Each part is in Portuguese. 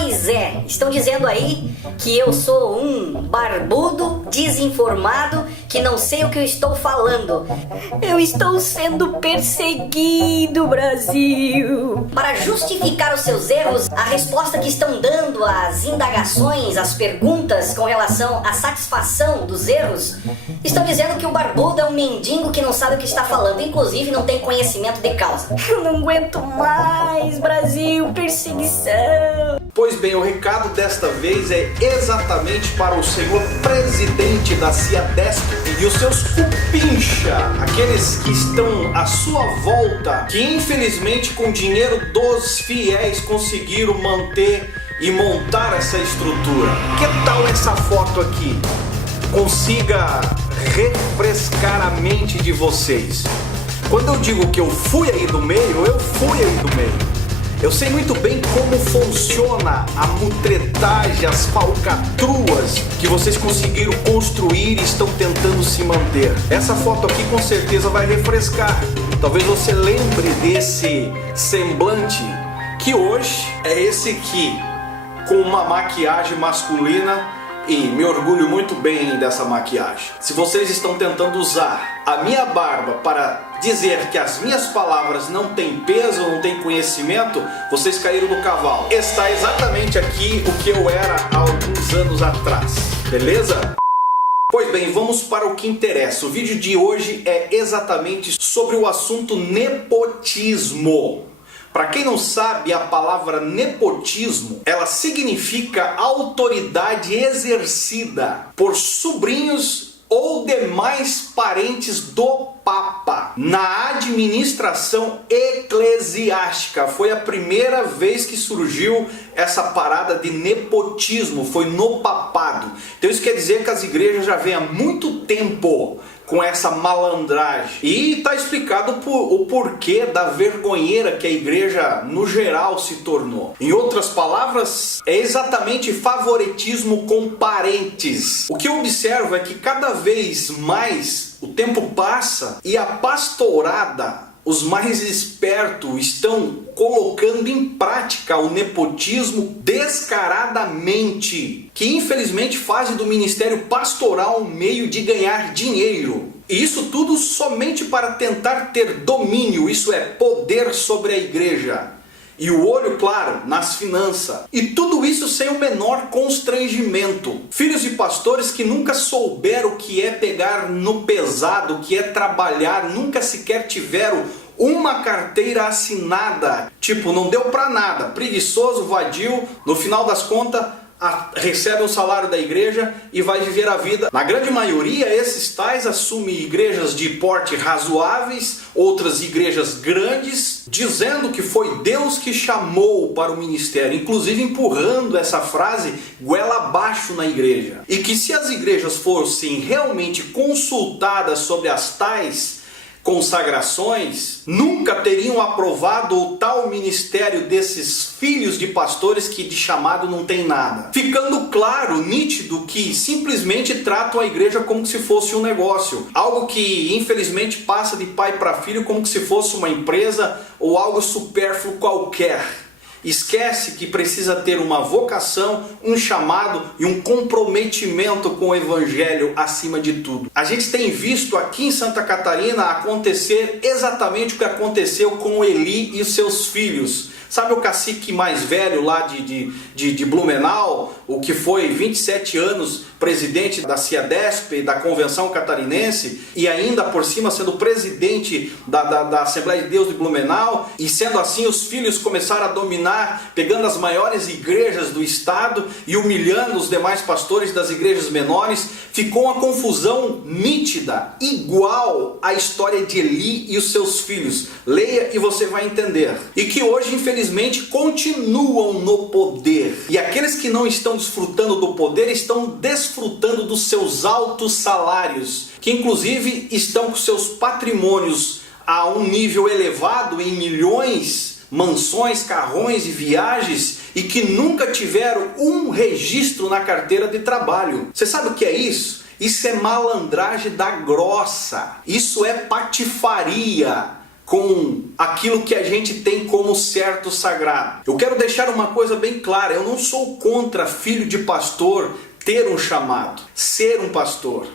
Pois é, estão dizendo aí que eu sou um barbudo, desinformado, que não sei o que eu estou falando. Eu estou sendo perseguido, Brasil. Para justificar os seus erros, a resposta que estão dando às indagações, às perguntas com relação à satisfação dos erros, estão dizendo que o barbudo é um mendigo que não sabe o que está falando, inclusive não tem conhecimento de causa. Eu não aguento mais, Brasil, perseguição. Pois bem, o recado desta vez é exatamente para o senhor presidente da CIADESP e os seus cupincha, aqueles que estão à sua volta, que infelizmente com o dinheiro dos fiéis conseguiram manter e montar essa estrutura. Que tal essa foto aqui? Consiga refrescar a mente de vocês. Quando eu digo que eu fui aí do meio, eu fui aí do meio. Eu sei muito bem como funciona a mutretagem, as falcatruas que vocês conseguiram construir e estão tentando se manter. Essa foto aqui com certeza vai refrescar. Talvez você lembre desse semblante que hoje é esse aqui, com uma maquiagem masculina, e me orgulho muito bem dessa maquiagem. Se vocês estão tentando usar a minha barba para dizer que as minhas palavras não têm peso, não têm conhecimento, vocês caíram do cavalo. Está exatamente aqui o que eu era há alguns anos atrás, beleza? Pois bem, vamos para o que interessa. O vídeo de hoje é exatamente sobre o assunto nepotismo. Para quem não sabe, a palavra nepotismo, ela significa autoridade exercida por sobrinhos ou demais parentes do Papa na administração eclesiástica. Foi a primeira vez que surgiu essa parada de nepotismo, foi no papado. Então isso quer dizer que as igrejas já vêm há muito tempo com essa malandragem. E está explicado o porquê da vergonheira que a igreja no geral se tornou. Em outras palavras, é exatamente favoritismo com parentes. O que eu observo é que cada vez mais o tempo passa e a pastorada, os mais espertos, estão colocando em prática o nepotismo descaradamente, que infelizmente faz do ministério pastoral um meio de ganhar dinheiro. E isso tudo somente para tentar ter domínio, isso é, poder sobre a igreja. E o olho, claro, nas finanças. E tudo isso sem o menor constrangimento. Filhos de pastores que nunca souberam o que é pegar no pesado, o que é trabalhar, nunca sequer tiveram uma carteira assinada. Tipo, não deu pra nada. Preguiçoso, vadio, no final das contas, recebe o salário da igreja e vai viver a vida. Na grande maioria, esses tais assumem igrejas de porte razoáveis, outras igrejas grandes, dizendo que foi Deus que chamou para o ministério, inclusive empurrando essa frase goela abaixo na igreja. E que se as igrejas fossem realmente consultadas sobre as tais consagrações, nunca teriam aprovado o tal ministério desses filhos de pastores que de chamado não tem nada. Ficando claro, nítido, que simplesmente tratam a igreja como se fosse um negócio. Algo que infelizmente passa de pai para filho como se fosse uma empresa ou algo supérfluo qualquer. Esquece que precisa ter uma vocação, um chamado e um comprometimento com o evangelho acima de tudo. A gente tem visto aqui em Santa Catarina acontecer exatamente o que aconteceu com Eli e seus filhos. Sabe o cacique mais velho lá de Blumenau, o que foi 27 anos presidente da CIADESP, da Convenção Catarinense, e ainda por cima sendo presidente da Assembleia de Deus de Blumenau, e sendo assim os filhos começaram a dominar, pegando as maiores igrejas do estado e humilhando os demais pastores das igrejas menores. Ficou uma confusão nítida, igual à história de Eli e os seus filhos. Leia e você vai entender. E que hoje, infelizmente, continuam no poder. E aqueles que não estão desfrutando do poder estão desfrutando dos seus altos salários, que inclusive estão com seus patrimônios a um nível elevado em milhões, mansões, carrões e viagens, e que nunca tiveram um registro na carteira de trabalho. Você sabe o que é isso? Isso é malandragem da grossa. Isso é patifaria com aquilo que a gente tem como certo sagrado. Eu quero deixar uma coisa bem clara, eu não sou contra filho de pastor ter um chamado, ser um pastor.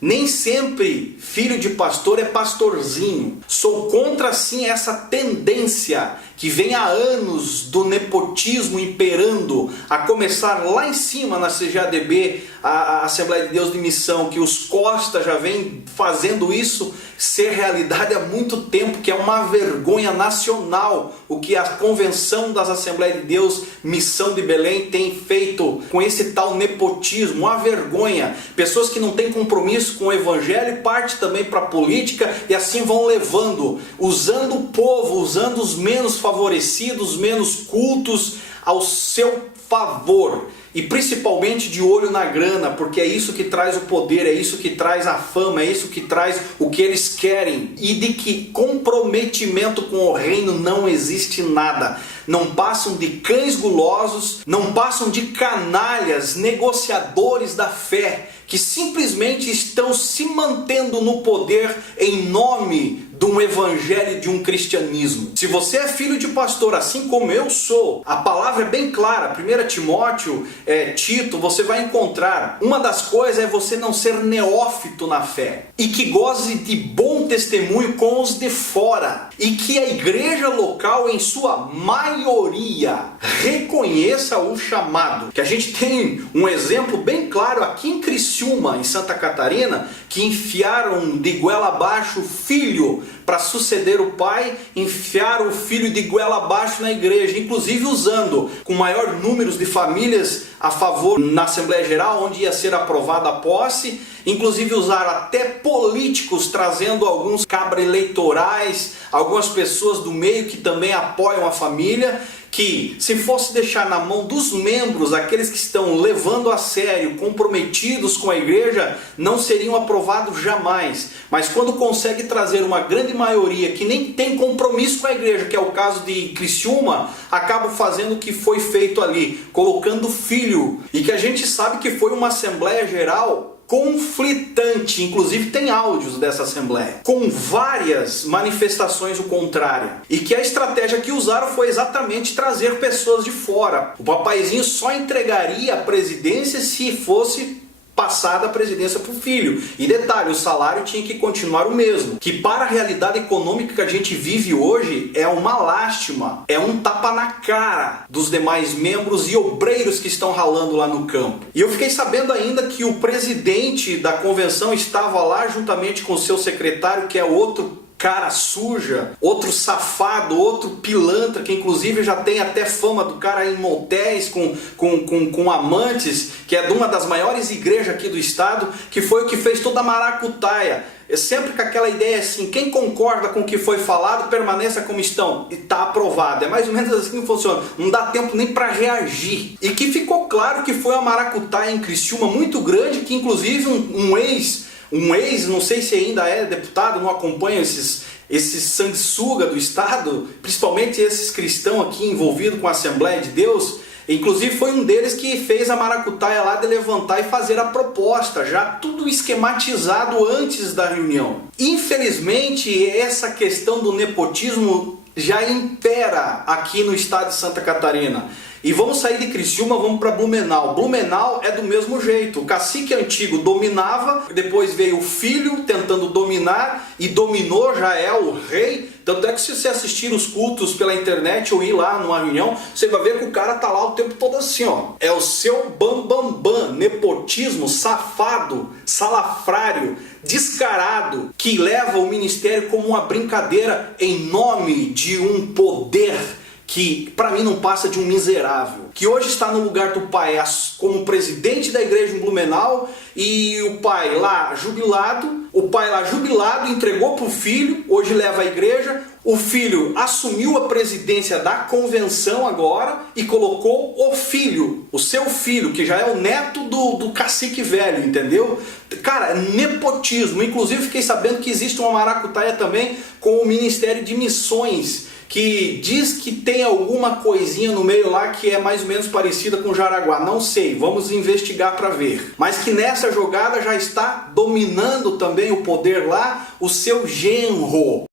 Nem sempre filho de pastor é pastorzinho. Sou contra sim essa tendência que vem há anos do nepotismo imperando, a começar lá em cima na CGADB, a Assembleia de Deus de Missão, que os Costa já vem fazendo isso ser realidade há muito tempo, que é uma vergonha nacional o que a Convenção das Assembleias de Deus Missão de Belém tem feito com esse tal nepotismo, uma vergonha. Pessoas que não têm compromisso com o Evangelho partem também para a política e assim vão levando, usando o povo, usando os menos favorecidos, menos cultos ao seu favor. E principalmente de olho na grana, porque é isso que traz o poder, é isso que traz a fama, é isso que traz o que eles querem. E de que comprometimento com o reino não existe nada. Não passam de cães gulosos, não passam de canalhas, negociadores da fé, que simplesmente estão se mantendo no poder em nome de um evangelho, de um cristianismo. Se você é filho de pastor, assim como eu sou, a palavra é bem clara. 1 Timóteo, Tito, você vai encontrar. Uma das coisas é você não ser neófito na fé. E que goze de bom testemunho com os de fora. E que a igreja local, em sua maioria, reconheça o chamado. Que a gente tem um exemplo bem claro aqui em Criciúma, em Santa Catarina, que enfiaram de goela abaixo o filho para suceder o pai, enfiaram o filho de goela abaixo na igreja, inclusive usando com maior número de famílias a favor na Assembleia Geral, onde ia ser aprovada a posse, inclusive usaram até políticos, trazendo alguns cabras eleitorais, algumas pessoas do meio que também apoiam a família, que se fosse deixar na mão dos membros, aqueles que estão levando a sério, comprometidos com a igreja, não seriam aprovados jamais. Mas quando consegue trazer uma grande maioria que nem tem compromisso com a igreja, que é o caso de Criciúma, acabam fazendo o que foi feito ali, colocando filho. E que a gente sabe que foi uma Assembleia Geral conflitante, inclusive tem áudios dessa assembleia, com várias manifestações o contrário, e que a estratégia que usaram foi exatamente trazer pessoas de fora. O papaizinho só entregaria a presidência se fosse passada a presidência para o filho. E detalhe, o salário tinha que continuar o mesmo. Que para a realidade econômica que a gente vive hoje é uma lástima, é um tapa na cara dos demais membros e obreiros que estão ralando lá no campo. E eu fiquei sabendo ainda que o presidente da convenção estava lá juntamente com o seu secretário, que é outro cara suja, outro safado, outro pilantra, que inclusive já tem até fama do cara em motéis com amantes, que é de uma das maiores igrejas aqui do estado, que foi o que fez toda a maracutaia. É sempre com aquela ideia assim, quem concorda com o que foi falado, permaneça como estão, e está aprovado. É mais ou menos assim que funciona, não dá tempo nem para reagir. E que ficou claro que foi uma maracutaia em Criciúma muito grande, que inclusive um ex, não sei se ainda é deputado, não acompanha esses sanguessuga do estado, principalmente esses cristãos aqui envolvidos com a Assembleia de Deus, inclusive foi um deles que fez a maracutaia lá de levantar e fazer a proposta, já tudo esquematizado antes da reunião. Infelizmente, essa questão do nepotismo já impera aqui no estado de Santa Catarina. E vamos sair de Criciúma, vamos para Blumenau. Blumenau é do mesmo jeito. O cacique antigo dominava, depois veio o filho tentando dominar e dominou, já é o rei. Tanto é que se você assistir os cultos pela internet ou ir lá numa reunião, você vai ver que o cara tá lá o tempo todo assim, ó. É o seu bambambam, nepotismo, safado, salafrário, descarado, que leva o ministério como uma brincadeira em nome de um poder que para mim não passa de um miserável, que hoje está no lugar do pai como presidente da igreja em Blumenau, e o pai lá jubilado entregou para o filho, hoje leva a igreja, o filho assumiu a presidência da convenção agora e colocou o filho, o seu filho, que já é o neto do cacique velho, entendeu? Cara, nepotismo. Inclusive fiquei sabendo que existe uma maracutaia também com o Ministério de Missões, que diz que tem alguma coisinha no meio lá que é mais ou menos parecida com Jaraguá. Não sei, vamos investigar para ver. Mas que nessa jogada já está dominando também o poder lá o seu genro.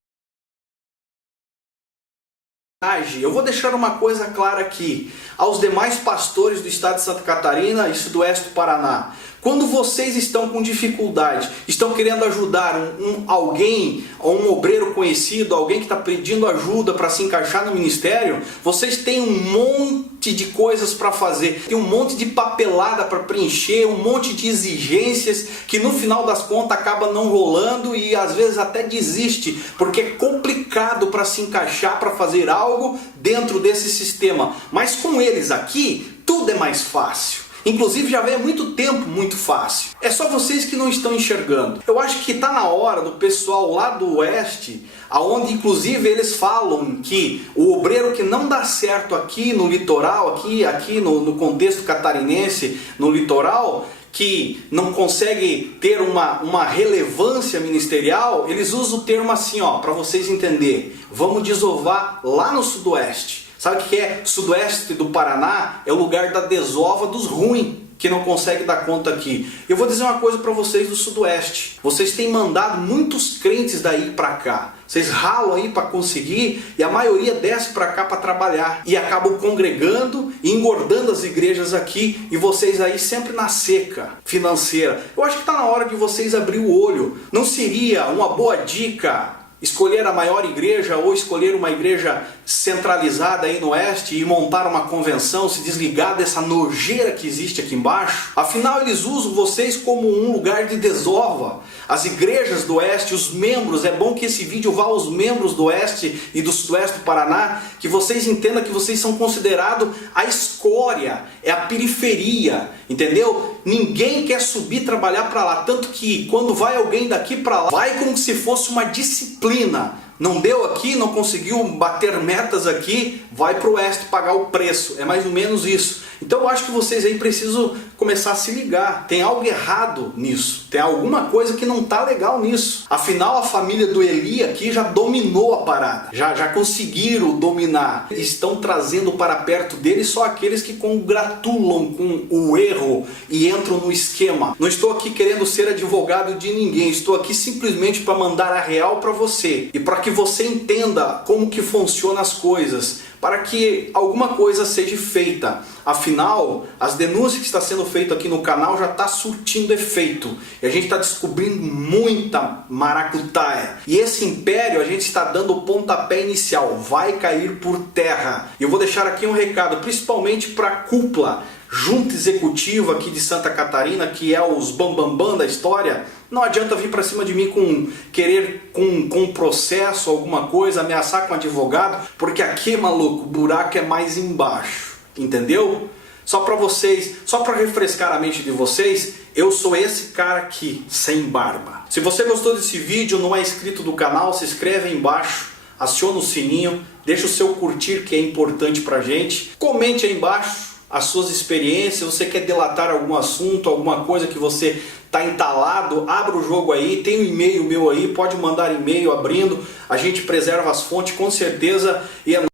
Eu vou deixar uma coisa clara aqui aos demais pastores do estado de Santa Catarina e sudoeste do Paraná. Quando vocês estão com dificuldade, estão querendo ajudar alguém, um obreiro conhecido, alguém que está pedindo ajuda para se encaixar no ministério, vocês têm um monte de coisas para fazer, tem um monte de papelada para preencher, um monte de exigências que no final das contas acaba não rolando e às vezes até desiste, porque é complicado para se encaixar, para fazer algo dentro desse sistema. Mas com eles aqui, tudo é mais fácil. Inclusive já vem há muito tempo muito fácil. É só vocês que não estão enxergando. Eu acho que está na hora do pessoal lá do oeste, aonde inclusive eles falam que o obreiro que não dá certo aqui no litoral, aqui no contexto catarinense, no litoral, que não consegue ter uma relevância ministerial, eles usam o termo assim, ó, para vocês entenderem. Vamos desovar lá no sudoeste. Sabe o que é? Sudoeste do Paraná é o lugar da desova dos ruins, que não consegue dar conta aqui. Eu vou dizer uma coisa para vocês do sudoeste. Vocês têm mandado muitos crentes daí para cá. Vocês ralam aí para conseguir e a maioria desce para cá para trabalhar. E acabam congregando e engordando as igrejas aqui. E vocês aí sempre na seca financeira. Eu acho que está na hora de vocês abrir o olho. Não seria uma boa dica escolher a maior igreja ou escolher uma igreja centralizada aí no oeste e montar uma convenção, se desligar dessa nojeira que existe aqui embaixo? Afinal, eles usam vocês como um lugar de desova. As igrejas do oeste, os membros, é bom que esse vídeo vá aos membros do oeste e do sudoeste do Paraná, que vocês entendam que vocês são considerados a escória, é a periferia, entendeu? Ninguém quer subir e trabalhar para lá, tanto que quando vai alguém daqui para lá, vai como se fosse uma disciplina. Não deu aqui, não conseguiu bater metas aqui, vai para o oeste pagar o preço. É mais ou menos isso. Então eu acho que vocês aí precisam começar a se ligar. Tem algo errado nisso. Tem alguma coisa que não está legal nisso. Afinal, a família do Eli aqui já dominou a parada. Já conseguiram dominar. Estão trazendo para perto deles só aqueles que congratulam com o erro e entram no esquema. Não estou aqui querendo ser advogado de ninguém. Estou aqui simplesmente para mandar a real para você. E para que você entenda como que funcionam as coisas, para que alguma coisa seja feita. Afinal, as denúncias que está sendo feita aqui no canal já está surtindo efeito. E a gente está descobrindo muita maracutaia. E esse império a gente está dando o pontapé inicial. Vai cair por terra. E eu vou deixar aqui um recado, principalmente para a cúpula junta executiva aqui de Santa Catarina, que é os bambambam da história. Não adianta vir para cima de mim com processo, alguma coisa, ameaçar com advogado, porque aqui, maluco, o buraco é mais embaixo, entendeu? Só para vocês, só para refrescar a mente de vocês, eu sou esse cara aqui, sem barba. Se você gostou desse vídeo, não é inscrito do canal, se inscreve aí embaixo, aciona o sininho, deixa o seu curtir, que é importante pra gente. Comente aí embaixo as suas experiências, você quer delatar algum assunto, alguma coisa que você está entalado, abra o jogo aí, tem um e-mail meu aí, pode mandar e-mail abrindo, a gente preserva as fontes com certeza e é